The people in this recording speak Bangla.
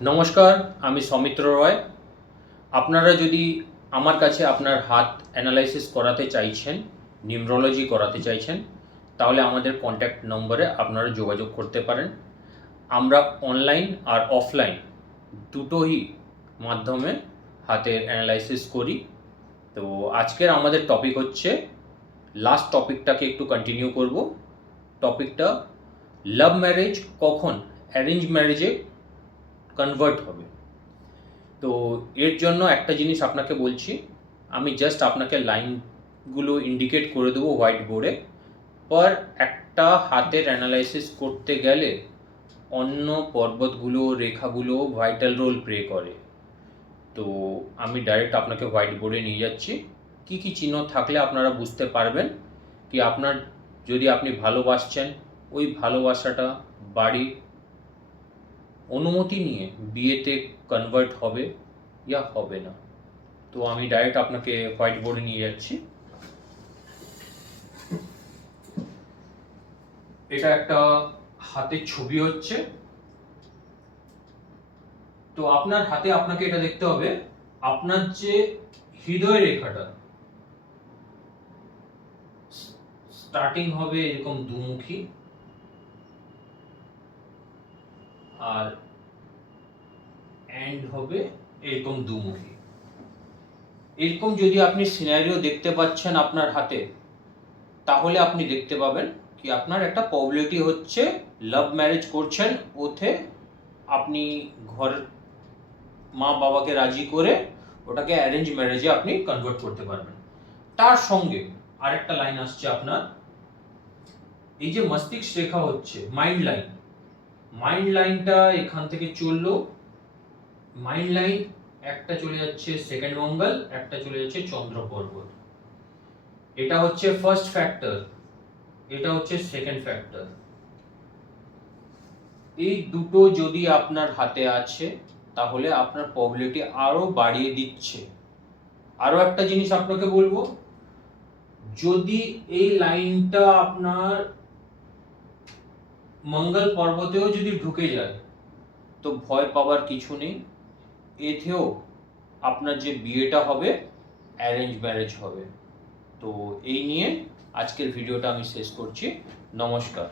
নমস্কার, আমি সৌমিত্র রয়। আপনারা যদি আমার কাছে আপনার হাত অ্যানালাইসিস করাতে চাইছেন, নিউরোলজি করাতে চাইছেন, তাহলে আমাদের কন্ট্যাক্ট নম্বরে আপনারা যোগাযোগ করতে পারেন। আমরা অনলাইন আর অফলাইন দুটোই মাধ্যমে হাতের অ্যানালাইসিস করি। তো আজকের আমাদের টপিক হচ্ছে, লাস্ট টপিকটাকে একটু কন্টিনিউ করব। টপিকটা লাভ ম্যারেজ কখন অ্যারেঞ্জ ম্যারেজে কনভার্ট হবে। তো এর জন্য একটা জিনিস আপনাকে বলছি, আমি জাস্ট আপনাকে লাইনগুলো ইন্ডিকেট করে দেবো হোয়াইট বোর্ডে। পর একটা হাতের অ্যানালাইসিস করতে গেলে অন্য পর্বতগুলো, রেখাগুলো ভাইটাল রোল প্লে করে। তো আমি ডাইরেক্ট আপনাকে হোয়াইট বোর্ডে নিয়ে যাচ্ছি। কি কি চিহ্ন থাকলে আপনারা বুঝতে পারবেন কি আপনার, যদি আপনি ভালোবাসছেন, ওই ভালোবাসাটা বাড়ির অনুমতি নিয়ে বিয়েতে কনভার্ট হবে ইয়া হবে না। তো আমি ডাইরেক্ট আপনাকে হোয়াইট বোর্ডে নিয়ে যাচ্ছি। এটা একটা হাতের ছবি হচ্ছে। তো আপনার হাতে আপনাকে এটা দেখতে হবে, আপনার যে হৃদয় রেখাটা স্টার্টিং হবে এরকম দুমুখী, আর এন্ড হবে এরকম দুমুখী। এরকম যদি আপনি সিনারিও দেখতে পাচ্ছেন আপনার হাতে, তাহলে আপনি দেখতে পাবেন কি আপনার একটা প্রবাবিলিটি হচ্ছে লাভ ম্যারেজ করছেন, ওতে আপনি ঘর মা বাবাকে রাজি করে ওটাকে অ্যারেঞ্জ ম্যারেজে আপনি কনভার্ট করতে পারবেন। তার সঙ্গে আরেকটা লাইন আসছে আপনার, এই যে মস্তিষ্ক রেখা হচ্ছে মাইন্ড লাইন, মাইন্ড লাইনটা এখান থেকে চললো, মাইন্ড লাইন একটা চলে যাচ্ছে সেকেন্ড মঙ্গল, একটা চলে যাচ্ছে চন্দ্র পর্বত। এটা হচ্ছে ফার্স্ট ফ্যাক্টর, এটা হচ্ছে সেকেন্ড ফ্যাক্টর। এই দুটো যদি আপনার হাতে আছে তাহলে আপনার প্রবাবিলিটি আরো বাড়িয়ে দিচ্ছে। আরো একটা জিনিস আপনাকে বলবো, যদি এই লাইনটা আপনার মঙ্গল পর্বতেও যদি ঢুকে যায় তো ভয় পাওয়ার কিছু নেই, এতেও আপনার যে বিয়েটা হবে অ্যারেঞ্জ ম্যারেজ হবে। তো এই নিয়ে আজকের ভিডিওটা আমি শেষ করছি। নমস্কার।